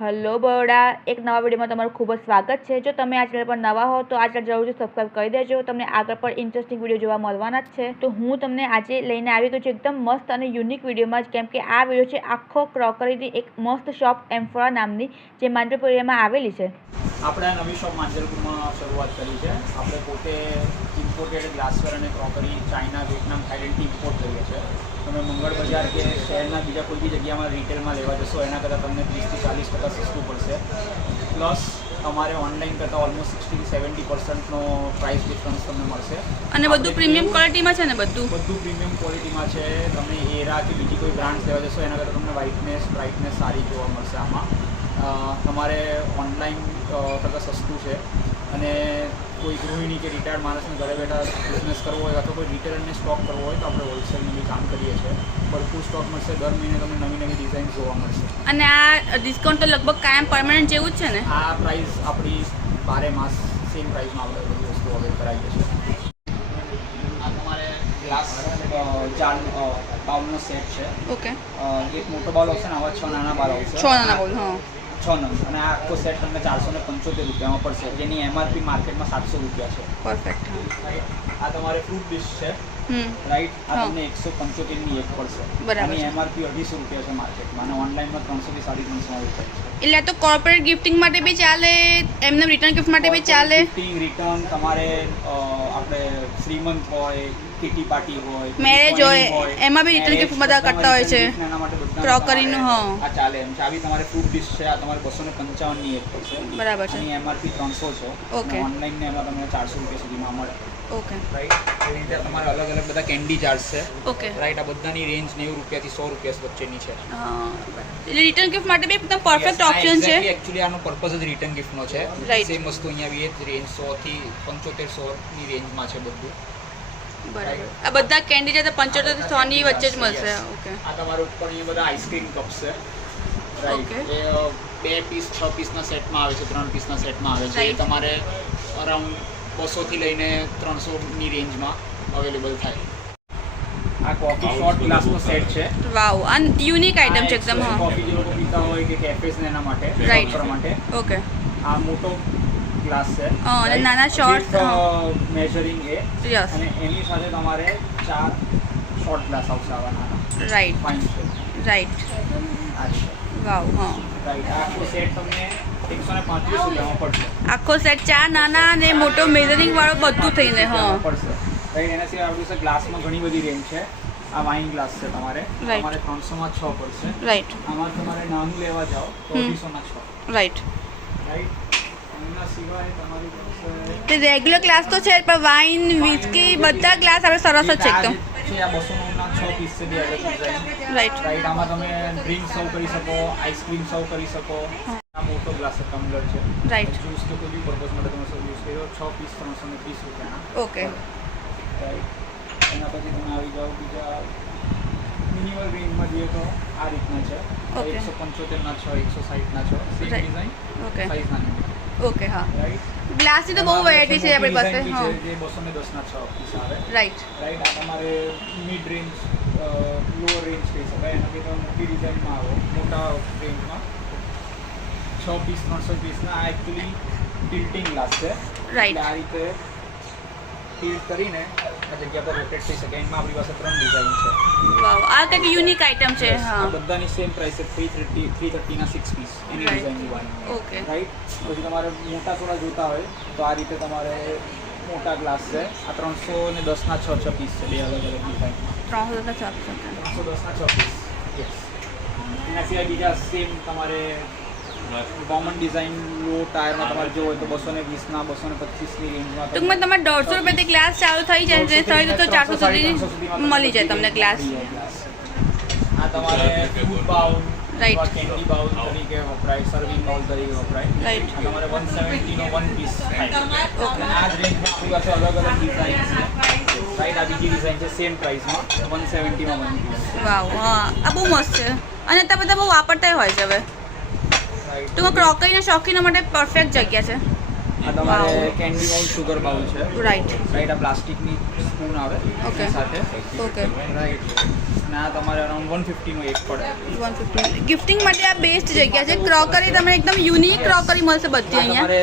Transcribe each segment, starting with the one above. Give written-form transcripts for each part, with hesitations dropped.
Hello Baroda, એક નવા વિડીયોમાં તમારું ખૂબ જ સ્વાગત છે। જો તમે આ ચેનલ પર નવા હો તો આ ચેનલ જરૂરથી સબસ્ક્રાઈબ કરી દેજો। તમને આગળ પણ ઇન્ટરેસ્ટિંગ વિડીયો જોવા મળવાના જ છે। તો હું તમને આજે લઈને આવી ગઈ છું એકદમ મસ્ત અને યુનિક વિડીયોમાં જ, કેમ કે આ વિડીયો છે આખો ક્રોકરીની એક મસ્ત શોપ એમ્ફોરા નામની, જે માંજલપુર એરિયામાં આવેલી છે। આપણે નવી શોપ માંજલપુરમાં શરૂઆત કરી છે। આપણે પોતે ઇમ્પોર્ટેડ ગ્લાસવેર અને ક્રોકરી ચાઇના, વિયેતનામ, થાઈલેન્ડથી ઇમ્પોર્ટ કરીએ છીએ। તમે મંગળ બજાર કે શહેરના બીજા કોઈ બી જગ્યામાં રિટેલમાં લેવા જશો એના કરતાં તમને 30-40% સસ્તું પડશે। પ્લસ તમારે ઓનલાઈન કરતાં ઓલમોસ્ટ 60-70%નો પ્રાઇસ ડિફરન્સ તમને મળશે। અને બધું પ્રીમિયમ ક્વોલિટીમાં છે ને? બધું પ્રીમિયમ ક્વોલિટીમાં છે। તમે એરા કે બીજી કોઈ બ્રાન્ડ લેવા જશો એના કરતાં તમને વ્હાઇટનેસ, બ્રાઇટનેસ સારી જોવા મળશે આમાં। તમારે ઓનલાઈન કરતાં સસ્તું છે। અને કોઈ ગૃહિણી કે રિટાયર્ડ માણસને ઘરે બેઠા બિઝનેસ કરવો હોય અથવા કોઈ રિટેલરને સ્ટોક કરવો હોય તો આપણે હોલસેલનું બી કામ કરીએ છીએ। ભરપૂર સ્ટોક મળશે। દર મહિને તમને નવી નવી ડિઝાઇન જોવા મળશે। અને આ ડિસ્કાઉન્ટ તો લગભગ કાયમ પરમેનન્ટ જેવું જ છે ને? આ પ્રાઇસ આપણી 12 માસ સેમ પ્રાઇસમાં આપણે બધી વસ્તુ હવે કરાવીએ છીએ। આ તમારે ગ્લાસ બાઉલનો સેટ છે। ઓકે, એક મોટો બાઉલ આવશે ને આવા 6 નાના બાઉલ આવશે। 6 નાના બાઉલ, હા, 6 નંગ। અને આ આખો સેટ તમને 475 રૂપિયામાં પડશે, જેની એમઆરપી માર્કેટમાં 700 રૂપિયા છે। પરફેક્ટ, હા। આ તમારે ફ્રૂટ ડિશ છે, રાઈટ? આ તમને 175ની એક પડશે। બરાબર। અને એમઆરપી 250 રૂપિયા છે માર્કેટમાં, અને ઓનલાઈનમાં 300 થી 350 રૂપિયા છે। એટલે આ તો કોર્પોરેટ ગિફ્ટિંગ માટે બી ચાલે, એમને રિટર્ન ગિફ્ટ માટે બી ચાલે? ગિફ્ટિંગ, રિટર્ન, તમારે આપણે શ્રીમંત હોય, કિટી પાર્ટી હોય, મેરેજ હોય, એમાં બી રિટર્ન ગિફ્ટ બધા કરતા હોય છે। એના માટે બધા ક્રોકરીનું, હા, આ ચાલે એમ છે। આવી તમારે ફ્રૂટ ડિશ છે, આ તમારે 255ની એક પડશે। બરાબર છે। એની એમઆરપી 300 છે। ઓકે। ઓનલાઈન ને એમાં તમને 400 રૂપિયા સુધીમાં મળે। Okay, right? એ રીતે તમારે અલગ અલગ બધા કેન્ડી જાર્સ છે। Okay, right? આ બધાની રેન્જ 90 રૂપિયાથી 100 રૂપિયા વચ્ચેની છે। એટલે રિટર્ન ગિફ્ટ માટે બી એકદમ પરફેક્ટ ઓપ્શન છે। એકચ્યુઅલી આનો પર્પઝ જ રિટર્ન ગિફ્ટનો છે। Right. સેમ વસ્તુ અહીંયા બી એ જ રેન્જ 100 થી 75-100 ની રેન્જમાં છે બધું। બરાબર। આ બધા કેન્ડી છે તો 75 થી 100 ની વચ્ચે જ મળશે? ઓકે। આ તમારા ઉપર એ બધા આઈસ્ક્રીમ કપ્સ છે, રાઈટ? Okay. એ 2 પીસ 6 પીસના સેટમાં આવે છે, 3 પીસના સેટમાં આવે છે। એ Right. તમારે અરાઉન્ડ 200 થી લઈને 300 ની રેન્જમાં અવેલેબલ થાય। આ કોફી શોર્ટ ગ્લાસનો સેટ છે। વાવ, આ યુનિક આઇટમ છે એકદમ, હા। કોફી જે લોકો પીતા હોય કે કેફેસ ને એના માટે, Right. ડોક્ટર માટે। ઓકે, આ મોટો ગ્લાસ છે, અને નાના શોર્ટ, મેઝરિંગ એ, યસ, અને એની સાથે તમારે 4 શોર્ટ ગ્લાસ આવશે આવા નાના, રાઈટ, ફાઇન છે। રાઈટ, આ છે, વાવ, હા। રાઈટ? આખો સેટ તમને 135 રૂપિયામાં પડશે। આખો સેટ 4 નાના અને મોટો મેઝરિંગ વાળો બધું થઈને, હા, પડશે, રાઈટ? એના સિવાય આપણી પાસે ગ્લાસમાં ઘણી બધી રેન્જ છે। આ વાઇન ગ્લાસ છે તમારે, Right. તમારે 300માં 6 પડશે। રાઈટ, આમાં તમારે નાનું લેવા જાઓ તો 200માં 6, રાઈટ। રાઈટ? એના સિવાય તમારી પાસે તે રેગ્યુલર ગ્લાસ તો છે પણ વાઇન, વિસ્કી બધા ગ્લાસ આપણે સરસ જ છે એકદમ, આ 200ના 6 પીસ છે, બે અલગ ડિઝાઇન, રાઈટ, રાઈટ? આમાં તમે ડ્રિંક સર્વ કરી શકો, આઈસ્ક્રીમ સર્વ કરી શકો। આ મોટો ગ્લાસ છે, ટમ્બલર છે, રાઈટ, જ્યુસ કે કોઈ બી પર્પઝ માટે તમે સર્વ યુઝ કર્યો। 6 પીસ 330 રૂપિયાના, ઓકે, રાઈટ? એના પછી તમે આવી જાઓ બીજા મિનિમલ રેન્જમાં જઈએ તો આ રીતના છે, Okay. 175ના 6, 160ના 6, same Right. Design, okay, size નાની, ઓકે, હા। રાઈટ? ગ્લાસની તો બહુ વેરાયટી છે આપણી પાસે, હા, જે 210ના 6 પીસ આવે, રાઈટ, રાઈટ? આ તમારે મિડ રેન્જ, લોઅર રેન્જ કહી શકાય। એનાથી તમે મોટી ડિઝાઇનમાં આવો, મોટા રેન્જમાં 6 પીસ 300 પીસના। આ એકચ્યુઅલી ટિલ્ટિંગ ગ્લાસ છે, Right. એટલે આ રીતે ટિલ્ટ કરીને આ જગ્યા પર રોટેટ થઈ શકે। એમાં આપણી પાસે 3 ડિઝાઇન છે। વાવ, આ કંઈક યુનિક આઇટમ છે, આ હા, બધાની સેમ પ્રાઇસ છે, 330ના 6 પીસ, એની Right. ડિઝાઇનની વાત, ઓકે, રાઈટ? પછી તમારે મોટા થોડા જોતા હોય તો આ રીતે તમારે મોટા ગ્લાસ છે। આ 310ના 6 પીસ છે, બે અલગ અલગ ડિઝાઇનમાં, 310ના 6 પીસ, યસ। એના સિવાય બીજા સેમ તમારે કોમન ડિઝાઇન લો ટાયરમાં તમારે જો હોય તો 220ના 225ની રેન્જમાં ટૂંકમાં તમારે 150 રૂપિયાથી ગ્લાસ ચાલુ થઈ જાય છે, થઈ તો 400 સુધી મળી જાય તમને ગ્લાસ, આ તમારે food bowl, Right. Candy bowl તરીકે વપરાય, સર્વિંગ બાઉલ તરીકે વપરાય, રાઈટ, આ તમારે 170નો 1 પીસ થાય। ઓકે, આ જ રેન્જમાં આપણી પાસે અલગ અલગ ડિઝાઇન છે, રાઈટ? આ બીજી ડિઝાઇન છે સેમ પ્રાઇસમાં 170માં 1 પીસ, વાવ, હા, આ બહુ મસ્ત છે અને ત્યાં બધા બહુ વાપરતા હોય છે હવે, રાઈટ? ટૂંકમાં ક્રોકરીના શોખીનો માટે પરફેક્ટ જગ્યા છે। આ તમારે કેન્ડી બાઉલ, સુગર બાઉલ છે, રાઈટ, રાઈટ? આ પ્લાસ્ટિકની સ્પૂન આવે Okay. એની સાથે, ઓકે, રાઈટ? ને આ તમારે અરાઉન્ડ 150નો એક પડે. 150 ગિફ્ટિંગ માટે આ બેસ્ટ જગ્યા છે. ક્રોકરી તમને એકદમ યુનિક ક્રોકરી મળશે બધી અહીંયા. તમારે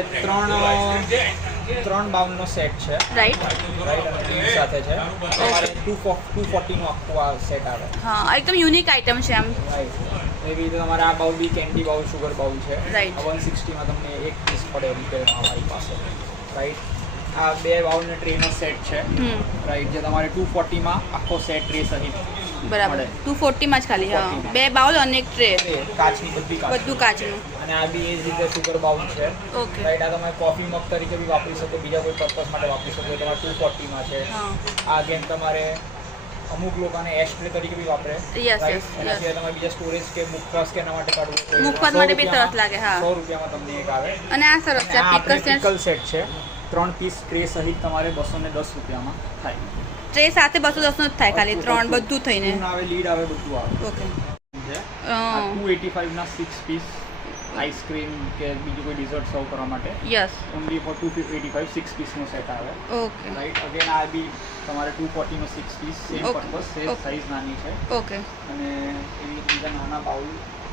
ત્રણ બાઉલનો સેટ છે. રાઈટ સાથે છે તમારે 240નો આખું આ સેટ આવે. હા એકદમ યુનિક આઇટમ છે આમ. રાઈટ એવી રીતે તમારે આ બાઉલ બી કેન્ડી બાઉલ શુગર બાઉલ છે. રાઈટ 160માં તમને એક પીસ પડે રિટેલમાં અમારી પાસે. રાઈટ આ બે બાઉલનો ટ્રેનો સેટ છે. રાઈટ જે તમારે 240માં આખો સેટ ટ્રે સહિત બરાબર 240માં જ ખાલી. હા બે બાઉલ અને એક ટ્રે કાચની બધું કાચનું. અને આ બી એ જ રીતે સુગર બાઉલ છે. ઓકે રાઈટ આ તમે કોફી મગ તરીકે બી વાપરી શકો, બીજા કોઈ પર્પઝ માટે વાપરી શકો. તમારે 240માં છે. આ ગેમ તમારે અમુક લોકોને એશ ટ્રે તરીકે બી વાપરે. યસ યસ એના સિવાય તમારે બીજા સ્ટોરેજ કે મુખવાસ કે એના માટે કાઢવું મુખવાસ માટે બી સરસ લાગે. હા 100 રૂપિયામાં તમને એક આવે. અને આ સરસ છે પિકલ સેટ છે. 3 પીસ ટ્રે સહિત તમારે 210 રૂપિયામાં થાય. ટ્રે સાથે 210 નો જ થાય ખાલી 3 બધું થઈને. આવે લીડ આવે બધું આવે. ઓકે છે 285ના 6 પીસ આઈસ્ક્રીમ કે બીજું કોઈ ડિઝર્ટ સર્વ કરવા માટે. યસ ઓનલી ફોર 285 6 પીસનો સેટ આવે. ઓકે રાઈટ અગેન આ બી તમારે 240નો 6 piece same purpose same size નાની છે. ઓકે અને એવી બીજા નાના બાઉલ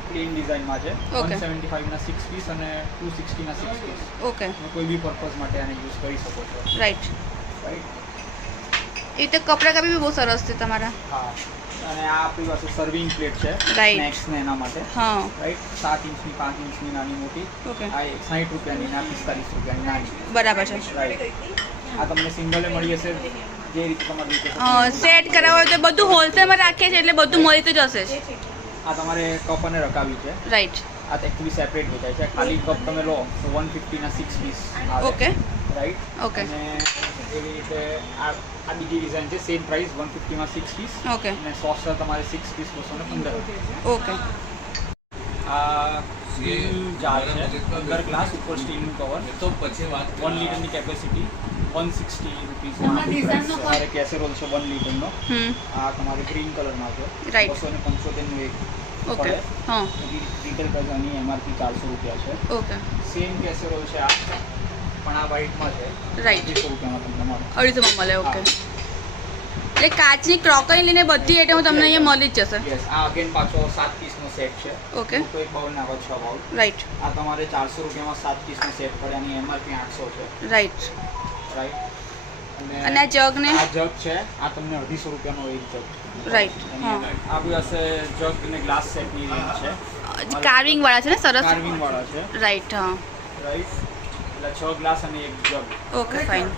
પ્લેન ડિઝાઇનમાં છે. 175ના 6 પીસ અને 260ના 6 પીસ. ઓકે કોઈ બી પર્પઝ માટે આને યુઝ કરી શકો છો. રાઈટ રાઈટ એ તો કપડા કાપી બી બહુ સરસ છે તમારા. હા અને આ આપણી પાસે સર્વિંગ પ્લેટ છે સ્નેક્સ ને એના માટે. હા રાઈટ 7 ઇંચની 5 ઇંચની નાની મોટી. ઓકે આ 60 રૂપિયાની ના 45 રૂપિયાની નાની. બરાબર છે. રાઈટ આ તમને સિંગલે મળી જશે જે રીતે તમારે રીતે સેટ કરાવવા હોય તો બધું હોલસેલમાં રાખીએ છીએ એટલે બધું મળી તો જશે જ. આ તમારે કપ અને રકાવી છે. રાઈટ આ એકચ્યુઅલી સેપરેટ વેચાય છે. ખાલી કપ તમે લો તો 150ના 6 પીસ આવે. ઓકે રાઈટ ઓકે અને એવી રીતે આ બીજી ડિઝાઇન છે સેમ પ્રાઇસ 150માં 6 પીસ. ઓકે અને સોસર તમારે 6 પીસ 215. ઓકે આ સ્ટીલ જાર છે અંદર ગ્લાસ ઉપર સ્ટીલનું કવર. તો પછી 1 લીટરની કેપેસિટી 160 રૂપીસ. તમારે કેસેરોલ છે 1 લીટરનો. આ તમારે ગ્રીન કલરમાં છે. રાઈટ 275નું એક. ઓકે હા રિટેલ પ્રાઇસ આની એમઆરપી 400 રૂપિયા છે. ઓકે સેમ કેસેરોલ છે આ પણ આ વ્હાઇટમાં છે. રાઈટ 200 રૂપિયામાં તમને મળે. 250માં મળે. ઓકે એટલે કાચની ક્રોકરી લઈને બધી આઈટમો તમને અહીંયા મળી જ જશે. યસ આ અગેન પાછો 7 પીસનો સેટ છે. ઓકે તો એક બાઉલ ના 6 બાઉલ. રાઈટ આ તમારે 400 રૂપિયામાં 7 પીસનો સેટ પડે. આની એમઆરપી 800 છે. રાઈટ રાઈટ અને આ જગ ને આ જગ છે આ તમને 250 રૂપિયાનો એક જગ. રાઈટ હા આ બી હશે જગ અને ગ્લાસ સેટની રેન્જ છે. કાર્વિંગ વાળા છે ને સરસ. કાર્વિંગ વાળા છે. રાઈટ હા રાઈટ એટલે 6 ગ્લાસ અને એક જગ. Okay fine.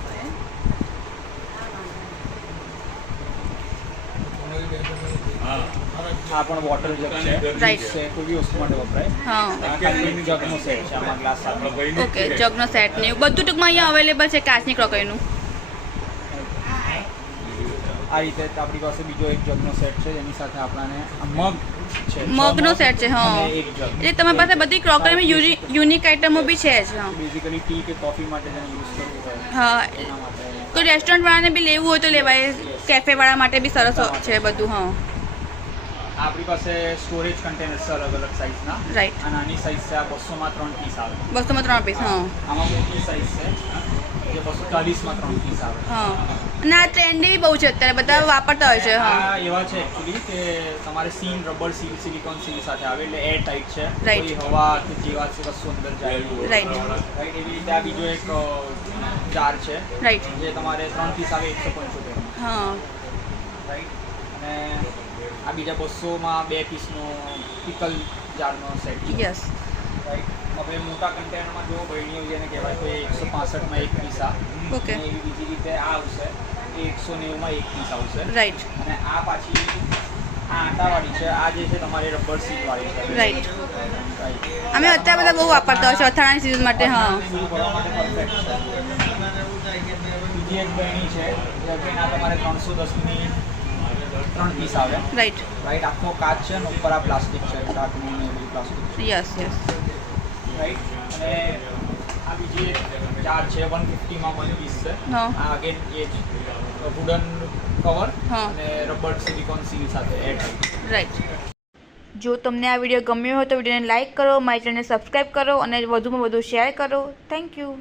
આ પણ વોટર જગ છે. રાઈટ છે કોઈ બી વસ્તુ માટે વપરાય. હા આ કાર્વિંગ જગનો સેટ છે. આમાં ગ્લાસ સાથે. ઓકે જગનો સેટ ને એવું બધું ટૂંકમાં અહીંયા અવેલેબલ છે કાચની ક્રોકરીનું. આ રીતે આપણી પાસે બીજો એક જગનો સેટ છે જેની સાથે આપણાને મગ છે. મગનો સેટ છે. હા અને એક જગ. એટલે તમારી પાસે બધી ક્રોકરીમાં યુનિક આઇટમો બી છે જ. હા બેઝિકલી ટી કે કોફી માટે જેને યુઝ કરવું હોય હા એના માટે. તો રેસ્ટોરન્ટ વાળાને બી લેવું હોય તો લેવાય. કેફે વાળા માટે બી સરસ છે બધું. હા આપણી પાસે સ્ટોરેજ કન્ટેનર છે અલગ અલગ સાઇઝના. રાઈટ આ નાની સાઇઝ છે. આ 200માં 3 પીસ આવે. 200માં 3 પીસ. હા આમાં મોટી સાઇઝ છે જે 240માં 3 પીસ આવે. હા અને આ ટ્રેન્ડી બી બહુ છે અત્યારે બધા વાપરતા હોય છે. હા આ એવા છે એકચ્યુઅલી કે તમારે seal rubber seal silicon seal સાથે આવે એટલે એર ટાઈટ છે. Right. કોઈ હવા કે જેવા છે કશું અંદર જાય. રાઈટ રાઈટ એવી રીતે આ બીજો એક જાર છે રાઈટ જે તમારે 3 પીસ આવે 175. હા રાઈટ અને આ બીજા 200માં 2 પીસનો પિકલ જારનો સેટ. યસ રાઈટ હવે મોટા કન્ટેનરમાં જો બહેણીઓ જેને કહેવાય તો 165માં એક પીસ આ. ઓકે અને એવી બીજી રીતે આ આવશે એ 190માં એક પીસ આવશે. રાઈટ અને આ પાછી આ આટાવાળી છે. આ જે છે તમારી રબર સીલ વાળી છે. રાઈટ રાઈટ અમે અત્યારે બધા બહુ વાપરતા હોય છે અથાણાની સિઝન માટે. હા બીજું ભરવા માટે પરફેક્ટ છે. બીજી એક બહેણી છે જે again આ તમારે 310ની 3 પીસ આવે. રાઈટ રાઈટ આખો કાચ છે અને ઉપર આ પ્લાસ્ટિક છે. ઢાંકણી ને એવી પ્લાસ્ટિક છે. યસ યસ રાઈટ અને આ બીજી એક જાર છે 150માં 1 પીસ છે. હા આ અગેન એ જ વુડન કવર હા અને રબર સિલિકોન સીલ સાથે એડ. રાઈટ જો તમને આ વિડીયો ગમ્યો હોય તો વિડીયોને લાઇક કરો, મારી ચેનલને સબસ્ક્રાઈબ કરો અને વધુમાં વધુ શેર કરો. Thank you.